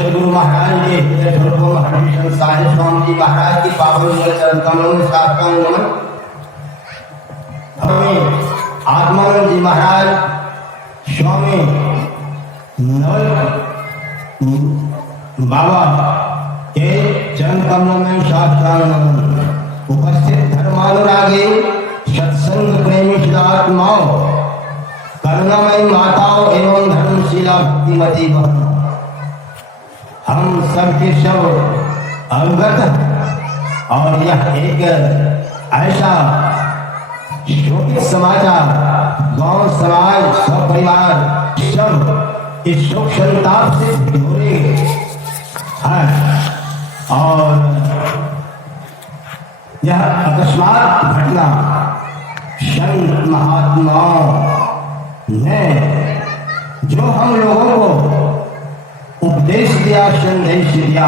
सदगुरु महाराज के हरिशंकर साहिब स्वामी जी महाराज की पावन चरण कमलों में साष्टांग नमन। हमें आत्मानंद जी महाराज स्वामी नवल बाबा के चरण कमलों में साष्टांग नमन। उपस्थित धर्मानुरागी सत्संग प्रेमी आत्माओं, करुणामयी माताओं एवं धर्मशीला भक्तिमती बहनों, हम सबके सब अवगत हैं और यह एक ऐसा शोक समाचार गांव समाज सपरिवार सब इस शोक संताप से भिगोरे हैं और यह अकस्मात घटना संत महात्माओं ने जो हम लोगों को उपदेश दिया, संदेश दिया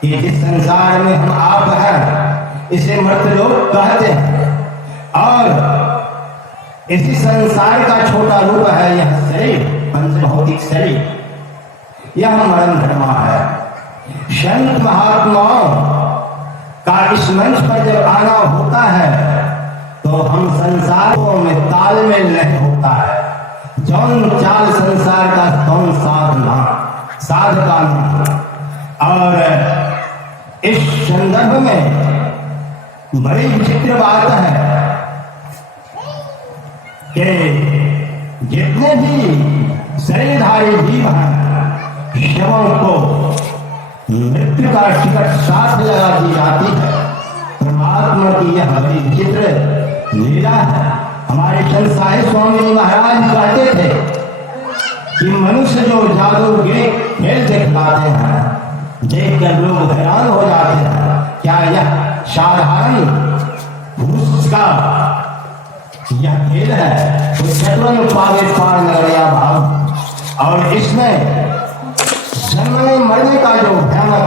कि जिस संसार में हम आप हैं इसे मर्त लोग कहते हैं और इसी संसार का छोटा रूप है यह शरीर, पंच भौतिक शरीर, यह मरण धर्मा है। संत महात्माओं का इस मंच पर जब आना होता है तो हम संसारों में तालमेल नहीं होता है। जौन चाल संसार का कौन साधना साधका नहीं। और इस संदर्भ में बड़ी विचित्र बात है कि जितने भी शरीरधारी जीव हैं शवों को मृत्यु का टिकट साथ लगा दी जाती है। परमात्मा की यह बड़ी विचित्र लीला है। हमारे संत साहिब स्वामी जी महाराज कहते थे कि मनुष्य जो जादू के खेल दिखलाते हैं देखकर लोग हैरान हो जाते हैं। क्या यह साधारण पुरुष का यह खेल है? तो चक्रों में पावे पार नगरिया भाव और इसमें जन्म में मरने का जो भयानक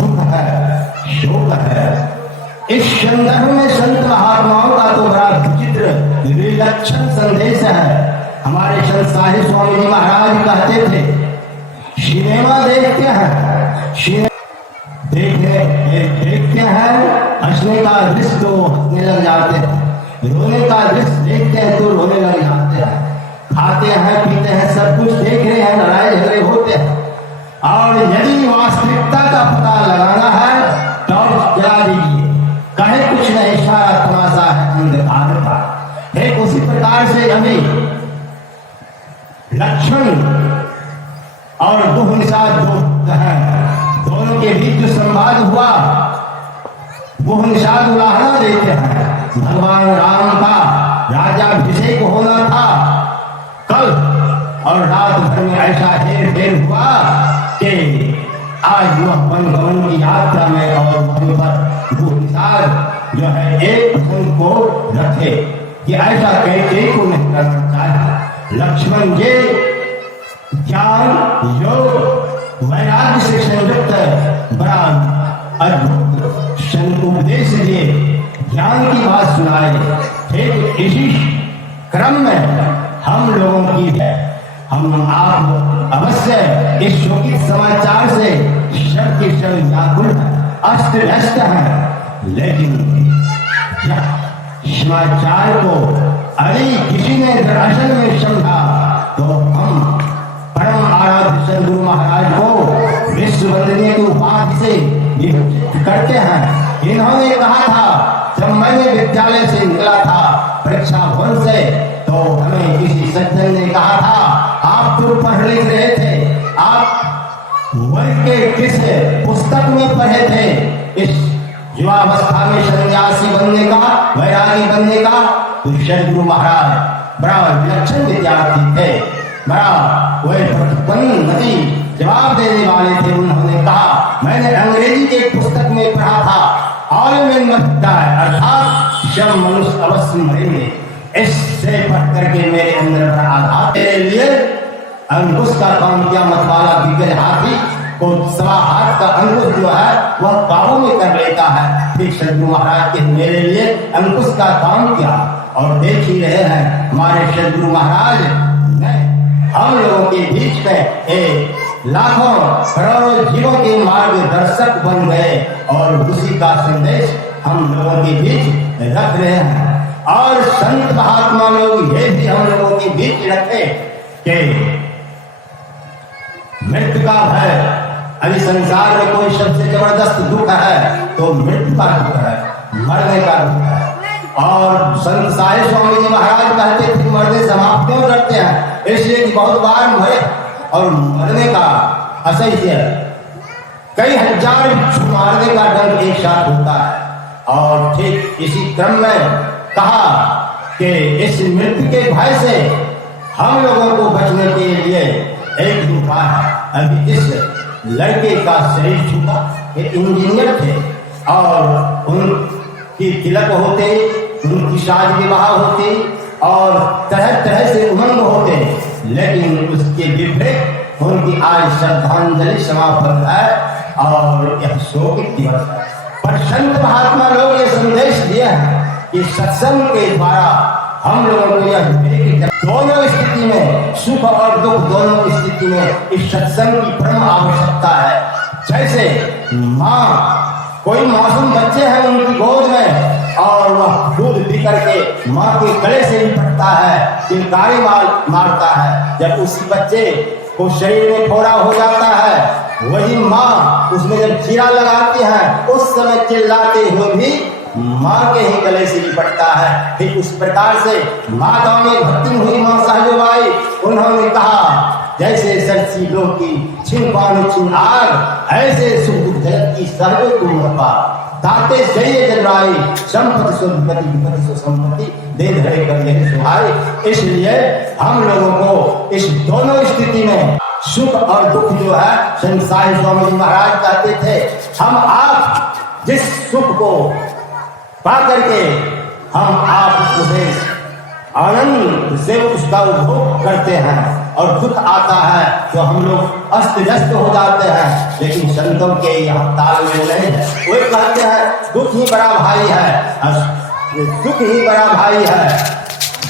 दुख है, शोक है, इस संदर्भ में संत महात्माओं का तो बड़ा विचित्र विलक्षण संदेश है। हमारे संत साहिब स्वामी जी महाराज कहते थे सिनेमा देखते हैं, देखते हैं हंसने का दृश्य तो हंसने लग जाते हैं, रोने का दृश्य देखते हैं तो रोने लग जाते हैं, खाते हैं पीते हैं सब कुछ देख रहे हैं, लड़ाई झगड़े होते हैं। और यदि वास्तविकता का पता लगाना है तो जला दीजिए, कहे कुछ नहीं, सारा तमाशा है अंधकार का। एक उसी प्रकार से अभी लक्षण और दुख निषाद है, दोनों के बीच जो संवाद हुआ वो निषाद उदाहरण देते हैं। भगवान राम का राज्याभिषेक होना था कल और रात भर में ऐसा हेर फेर हुआ कि आज वह वन भवन की यात्रा में और वहीं पर वो निषाद जो है एक प्रसंग को रखे कि ऐसा कहते को नहीं करना चाहिए। लक्ष्मण जी ज्ञान योग वैराग्य से संयुक्त बड़ा अद्भुत उपदेश दिए, ज्ञान की बात सुनाए। ठीक इसी क्रम में हम लोगों की है, हम आप अवश्य इस शोकित समाचार से शर के शर व्याकुल है, अस्त व्यस्त है। लेकिन समाचार को अरे किसी ने दरअसल में समझा तो हम परम आराध्य सदगुरु महाराज को विश्व वंदनीय की उपाधि से करते हैं। इन्होंने कहा था जब मैंने विद्यालय से निकला था परीक्षा भवन से तो हमें किसी सज्जन ने कहा था आप तो पढ़ लिख रहे थे, आप वर्ग के किस पुस्तक में पढ़े थे इस युवावस्था में सन्यासी बनने का, वैरागी बनने का? तो सदगुरु महाराज बड़ा विलक्षण विद्यार्थी थे, बड़ा वह प्रतिपन्नति जवाब देने वाले थे। उन्होंने कहा मैंने अंग्रेजी के पुस्तक में पढ़ा था ऑल मेन मस्ट डाई, अर्थात जब मनुष्य अवश्य मरेंगे। इससे पढ़ करके मेरे अंदर बड़ा आघात, मेरे लिए अंकुश का काम किया मतवाला दिग्गज हाथी को सवा हाथ का अंकुश जो है वह काबू में कर लेता है। फिर सदगुरु महाराज के मेरे लिए अंकुश का काम किया और देख ही रहे हैं हमारे सदगुरु महाराज ने हम लोगों के बीच में एक लाखों करोड़ों जीवों के मार्गदर्शक बन गए और उसी का संदेश हम लोगों के बीच रख रहे हैं। और संत महात्मा लोग ये भी हम लोगों के बीच रखे कि मृत्यु का भय, अभी संसार में कोई सबसे जबरदस्त दुख है तो मृत्यु का दुख है, मरने का दुख है। और संत साहिब स्वामी जी महाराज कहते थे मरने समाप्त क्यों करते हैं, इसलिए कि बहुत बार मरे और मरने का असह्य कई हजार बिच्छू मारने का डर एक साथ होता है। और ठीक इसी क्रम में कहा कि इस मृत्यु के भय से हम लोगों को बचने के लिए एक उपाय है। अभी इस लड़के का शरीर छूटा, ये इंजीनियर थे और उनकी तिलक होते, उनकी शादी विवाह होती और तरह तरह से उमंग होते, लेकिन उसके विपरीत उनकी आज श्रद्धांजलि समापन है और यह शोक दिवस है। पर संत महात्मा लोग ये संदेश दिया है कि सत्संग के द्वारा हम लोगों को यह दोनों स्थिति में, सुख और दुख दोनों की स्थिति में इस सत्संग की परम आवश्यकता है। जैसे माँ, कोई मासूम बच्चे हैं उनकी गोद में और वह दूध पी करके माँ के गले से लिपटता है, किलकारी मारता है। जब उसी बच्चे को शरीर में फोड़ा हो जाता है, वही माँ उसमें जब चीरा लगाती है उस समय चिल्लाते हुए भी माँ के ही गले से लिपटता है। ठीक उस प्रकार से माता में भक्ति हुई माँ सहजबाई, उन्होंने कहा जैसे सरसी लोग की छिन पानी छिन आग, ऐसे सुख दुख जगत की सहज तुम ताते जय जलराई, संपत्ति सुपति विपत्ति सो संपत्ति दे धरे कर यही सुहाई। इसलिए हम लोगों को इस दोनों स्थिति में सुख और दुख जो है, संत साहिब स्वामी जी महाराज कहते थे हम आप जिस सुख को पा करके हम आप उसे आनंद से उसका उपभोग करते हैं और दुख आता है तो हम लोग अस्त व्यस्त हो जाते हैं। लेकिन संतों के यहाँ तालमेल नहीं है, वे कहते हैं दुख ही बड़ा भाई है, दुख ही बड़ा भाई है,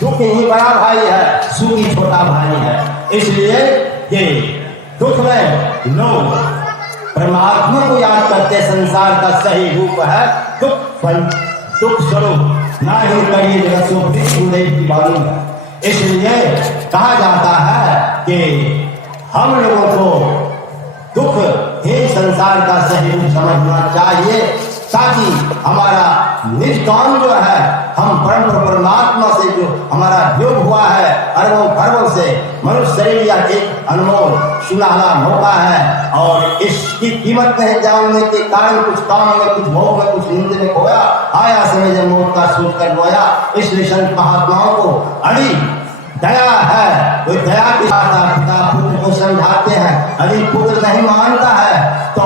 दुख ही बड़ा भाई है, सुख ही छोटा भाई है। इसलिए ये दुख में लोग परमात्मा को याद करते, संसार का सही रूप है दुख स्वरूप ना ही करिए जगत सो। इसलिए कहा जाता है कि हम लोगों को दुख ही संसार का सही रूप समझना चाहिए, ताकि हमारा निज काम जो है हम परम परमात्मा से जो हमारा योग हुआ है अरबों खरबों से, मनुष्य शरीर या एक अनमोल सुनहरा मौका है और इसकी कीमत नहीं जानने के कारण कुछ काम में, कुछ भोग में, कुछ नींद में खोया, आया समय जब मौत का सोच कर रोया। इसलिए संत महात्माओं को अड़ी दया है, कोई दया के साथ पिता पुत्र को समझाते हैं, यदि पुत्र नहीं मानता है तो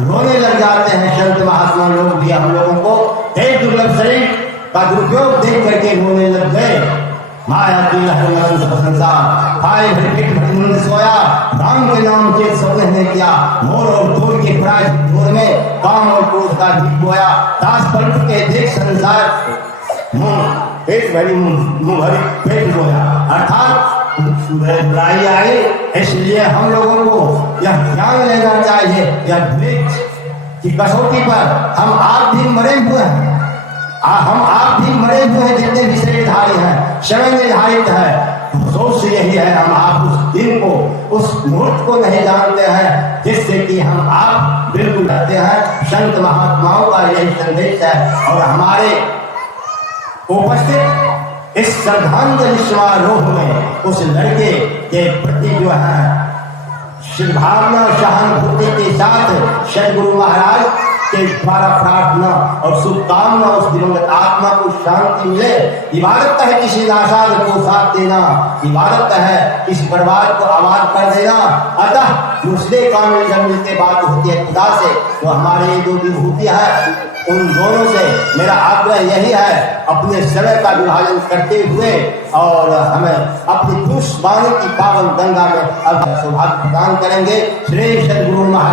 रोने लग जाते हैं। संत महात्मा लोग भी हम लोगों को एक दुर्लभ शरीर का दुरुपयोग देख करके रोने लग गए। माया की लहर प्रशंसा खाए भरपेट भर सोया, राम के नाम के सपने ने किया, मोर और दूर के प्राय दूर में काम और क्रोध का भी बोया, दास पलट के देख संसार मुंह पेट भरी मुंह भरी पेट बोया, अर्थात बुराई आई। इसलिए हम लोगों को यह ध्यान लेना चाहिए, यह वृक्ष की कसौटी पर हम आप भी मरे हुए हैं, हम आप भी मरे हुए हैं, जितने भी शरीरधारी हैं, समय निर्धारित है। सोच यही है हम आप उस दिन को, उस मुहूर्त को नहीं जानते हैं, जिससे कि हम आप बिल्कुल रहते हैं। संत महात्माओं का यही संदेश है और हमारे उपस्थित इस श्रद्धांजलि समारोह में उस लड़के के प्रति जो है भावना सहानुभूति के साथ सदगुरु महाराज के द्वारा प्रार्थना और शुभकामना उस दिवंगत आत्मा को शांति मिले। इबादत है किसी नासाद को साथ देना, इबादत है इस बर्बाद को आबाद कर देना। अतः दूसरे कामिल जब मिलते बात होती है खुदा से, तो हमारे जो विभूति है उन दोनों से मेरा आग्रह यही है, अपने समय का विभाजन करते हुए और हमें अपनी दुष्वाणी की पावन गंगा में अब सौभाग्य प्रदान करेंगे। श्री सदगुरु महाराज